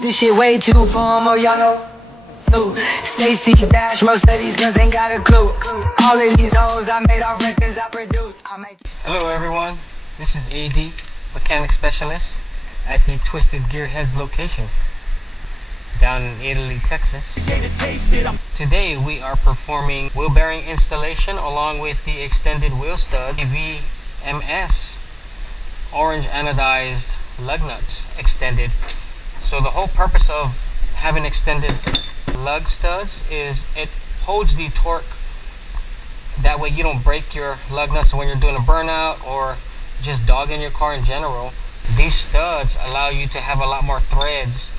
This shit way too formal, y'all know. Stacy Dash, most of these guns ain't got a clue. All of these hoes I made off records I produce. Hello everyone, this is AD, mechanic specialist at the Twisted Gearheads location down in Italy, Texas. Today we are performing wheel bearing installation along with the extended wheel stud, the VMS orange anodized lug nuts extended. So the whole purpose of having extended lug studs is it holds the torque. That way you don't break your lug nuts when you're doing a burnout or just dogging your car in general. These studs allow you to have a lot more threads,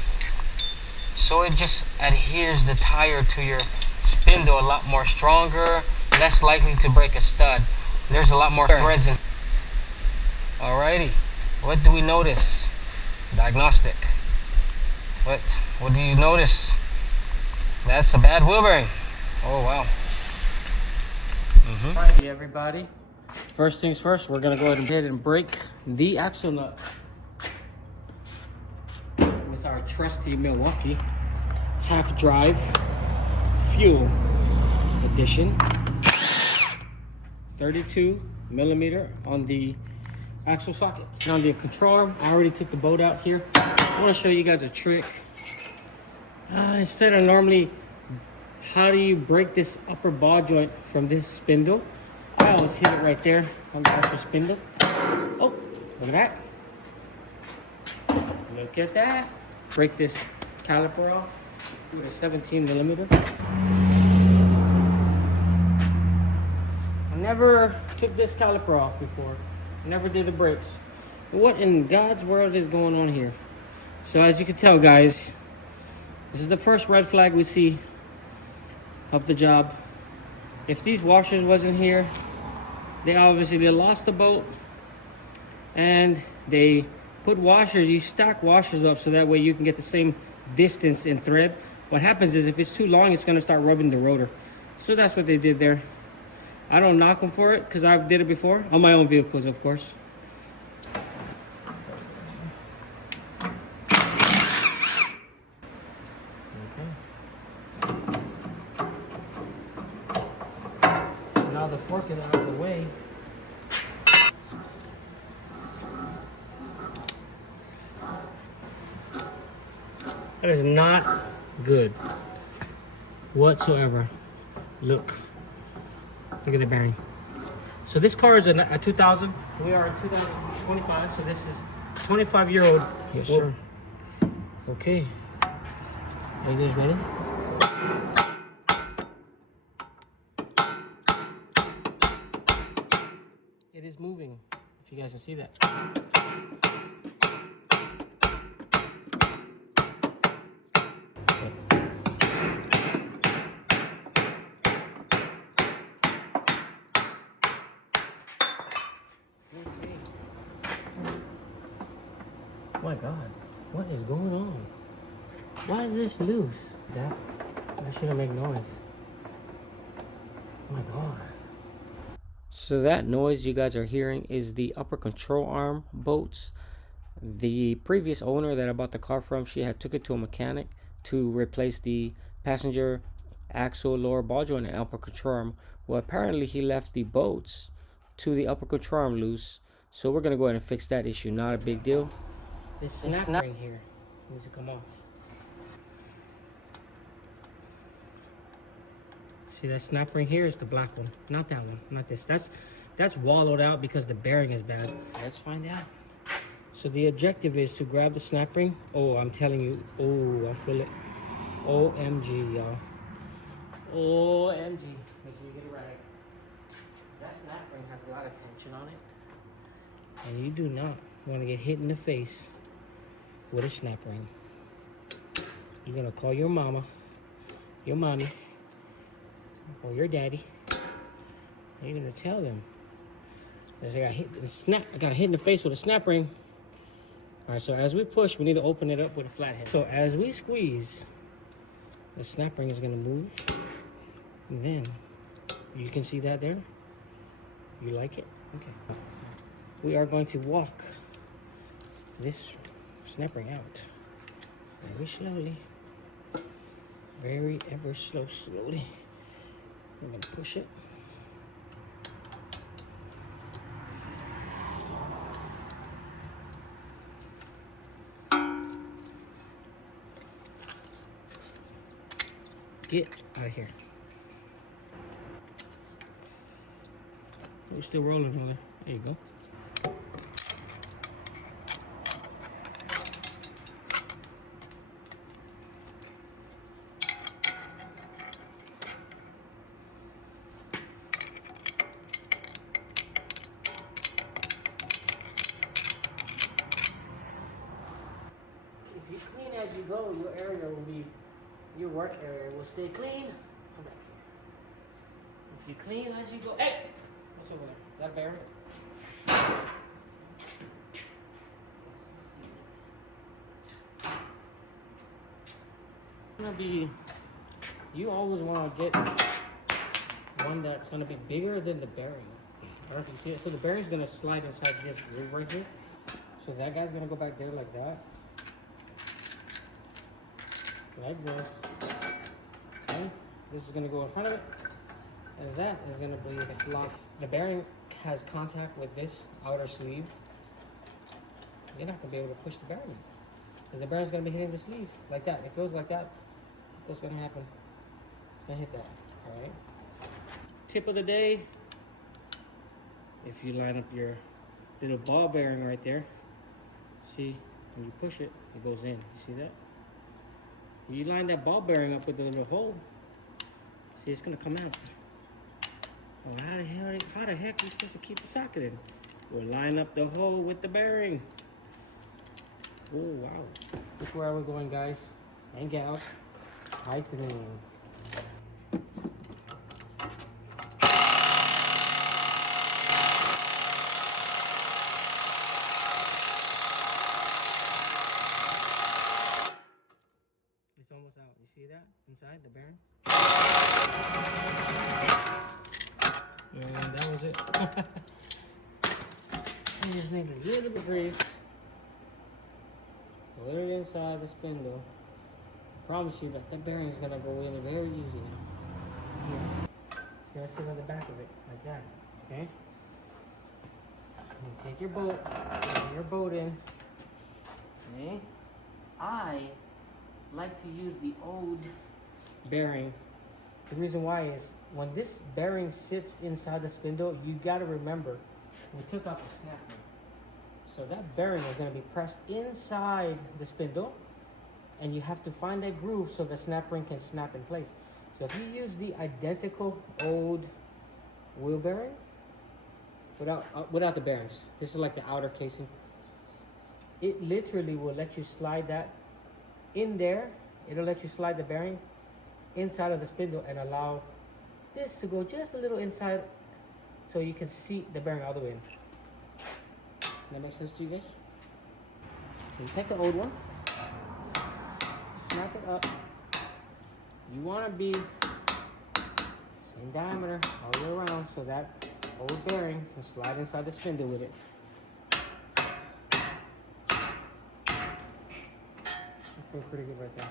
so it just adheres the tire to your spindle a lot more stronger, less likely to break a stud. There's a lot more threads in. Alrighty, what do we notice? Diagnostic. What do you notice? That's a bad wheel bearing. Oh wow. Alrighty everybody, first things first, we're gonna go ahead and break the axle nut with our trusty Milwaukee half drive fuel edition. 32 millimeter on the axle socket. And on the control arm, I already took the bolt out here. I want to show you guys a trick. Instead of normally, how do you break this upper ball joint from this spindle? I always hit it right there on the actual spindle. Oh, look at that. Look at that. Break this caliper off with a 17 millimeter. I never took this caliper off before. Never did the brakes. What in God's world is going on here? So as you can tell, guys, this is the first red flag we see of the job. If these washers wasn't here, they lost the bolt, and they put washers. You stack washers up so that way you can get the same distance in thread. What happens is if it's too long, it's going to start rubbing the rotor. So that's what they did there. I don't knock them for it because I've did it before on my own vehicles, of course. Now the fork is out of the way. That is not good whatsoever. Look at the bearing. So this car is a 2000. We are in 2025, so this is 25-year-old. Yes, sir. Okay. Are you guys ready? It is moving, if you guys can see that. Oh my God, what is going on? Why is this loose? That shouldn't make noise. Oh my God. So that noise you guys are hearing is the upper control arm bolts. The previous owner that I bought the car from, she had took it to a mechanic to replace the passenger axle lower ball joint and upper control arm. Well, apparently he left the bolts to the upper control arm loose. So we're gonna go ahead and fix that issue. Not a big deal. This snap ring here needs to come off. See that snap ring here is the black one, not that one, not this. That's wallowed out because the bearing is bad. Let's find out. So the objective is to grab the snap ring. Oh, I'm telling you. Oh, I feel it. OMG, y'all. OMG. Make sure you get it right. That snap ring has a lot of tension on it, and you do not want to get hit in the face with a snap ring. You're gonna call your mama, your mommy, or your daddy, and you're gonna tell them that I got hit in the face with a snap ring. All right, so as we push, we need to open it up with a flathead. So as we squeeze, the snap ring is gonna move, and then you can see that there. You like it? Okay. We are going to walk this snap ring out. Very slowly. Very ever slowly. I'm gonna push it. Get out of here. You're still rolling on there. There you go. If you clean as you go, your area will be, your work area will stay clean. Come back here. If you clean as you go, hey! What's over there? Is that a bearing? Gonna be, you always want to get one that's gonna be bigger than the bearing. I don't know if you see it. So the bearing's gonna slide inside this groove right here. So that guy's gonna go back there like that. Like this. Okay. This is gonna go in front of it. And that is gonna be the fluff. If the bearing has contact with this outer sleeve, you're not gonna be able to push the bearing. Because the bearing's gonna be hitting the sleeve. Like that. It feels like that. What's gonna happen? It's gonna hit that. Alright. Tip of the day. If you line up your little ball bearing right there, see, when you push it, it goes in. You see that? When you line that ball bearing up with the little hole, see, it's gonna come out. Well, how the heck are you supposed to keep the socket in? We'll line up the hole with the bearing. Oh, wow. Which way are we going, guys and gals? Tightening. It's almost out. You see that inside the bearing? And that was it. I just need a little bit of grease. Put it inside the spindle. I promise you that the bearing is gonna go in very easy now. Yeah. It's gonna sit on the back of it like that. Okay. You take your bolt, put your bolt in. Okay. I like to use the old bearing. The reason why is when this bearing sits inside the spindle, you got to remember we took out the snap ring. So that bearing is going to be pressed inside the spindle, and you have to find that groove so the snap ring can snap in place. So if you use the identical old wheel bearing without the bearings, this is like the outer casing, it literally will let you slide that in there. It'll let you slide the bearing inside of the spindle and allow this to go just a little inside so you can seat the bearing all the way in. That makes sense to you guys? You take the old one, snap it up. You want to be same diameter all the way around so that old bearing can slide inside the spindle with it. I feel pretty good right there.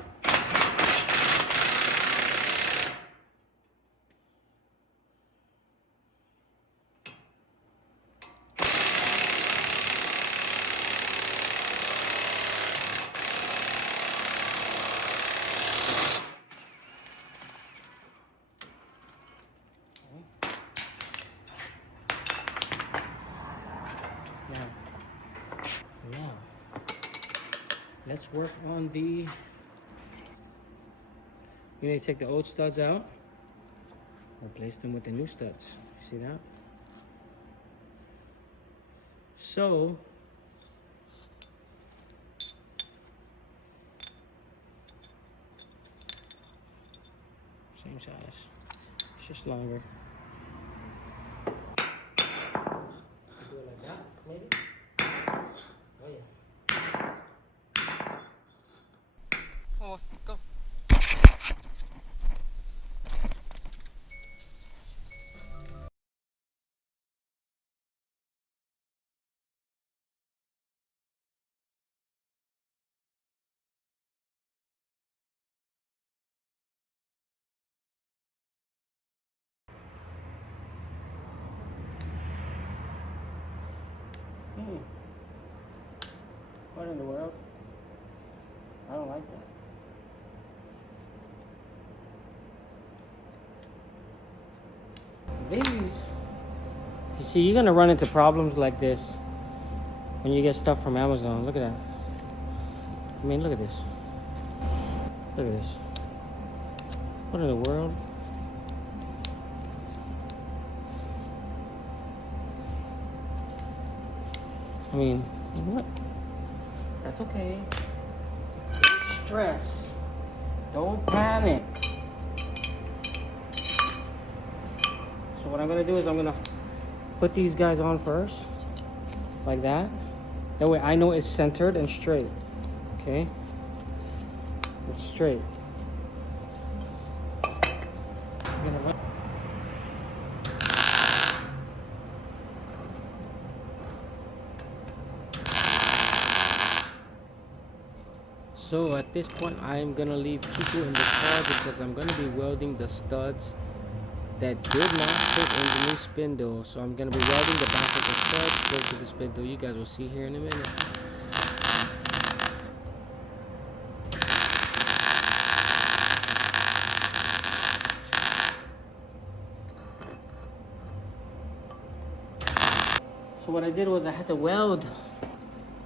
Now, let's work on the, you need to take the old studs out, replace them with the new studs. You see that? So, same size, it's just longer. Do it like that, maybe? Oh yeah. Oh, go. Hey. What in the world? I don't like that. These, you see, you're gonna run into problems like this when you get stuff from Amazon. Look at that. I mean, look at this. Look at this. What in the world? I mean, what? That's okay. Don't stress. Don't panic. So what I'm gonna do is I'm gonna put these guys on first, like that. That way I know it's centered and straight. Okay? It's straight. So at this point, I'm gonna leave Kiko in the car because I'm gonna be welding the studs that did not fit in the new spindle. So I'm gonna be welding the back of the studs go to the spindle. You guys will see here in a minute. So what I did was I had to weld,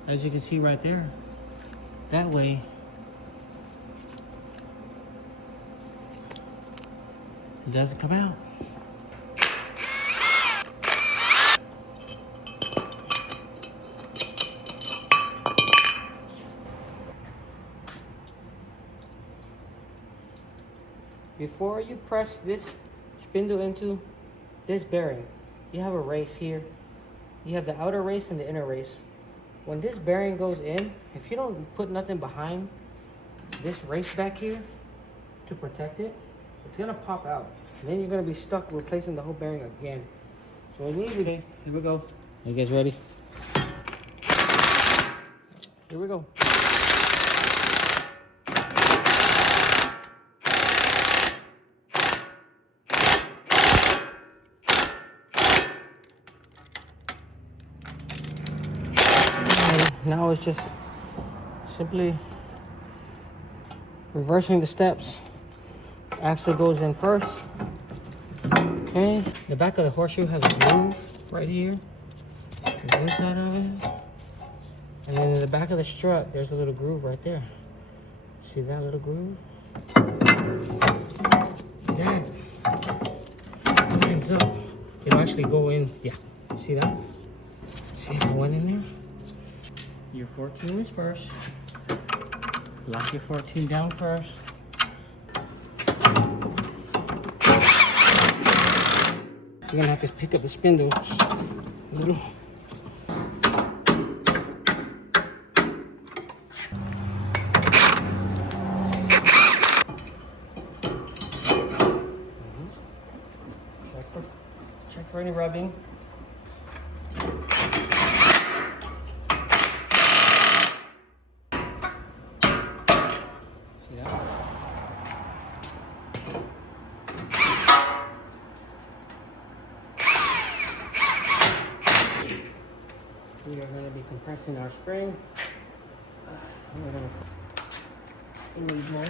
as you can see right there. That way, it doesn't come out. Before you press this spindle into this bearing, you have a race here. You have the outer race and the inner race. When this bearing goes in, if you don't put nothing behind this race back here to protect it, it's gonna pop out. And then you're gonna be stuck replacing the whole bearing again. So what we need to do, here we go. You guys ready? Here we go. Now it's just simply reversing the steps. Axle goes in first. Okay, the back of the horseshoe has a groove right here. The inside of it. And then in the back of the strut, there's a little groove right there. See that little groove? That lines up. It'll actually go in. Yeah, see that? See how it went in there? Your 14 is first. Lock your 14 down first. You're gonna have to pick up the spindle a little. Check for any rubbing. We are going to be compressing our spring. We're going to remove more.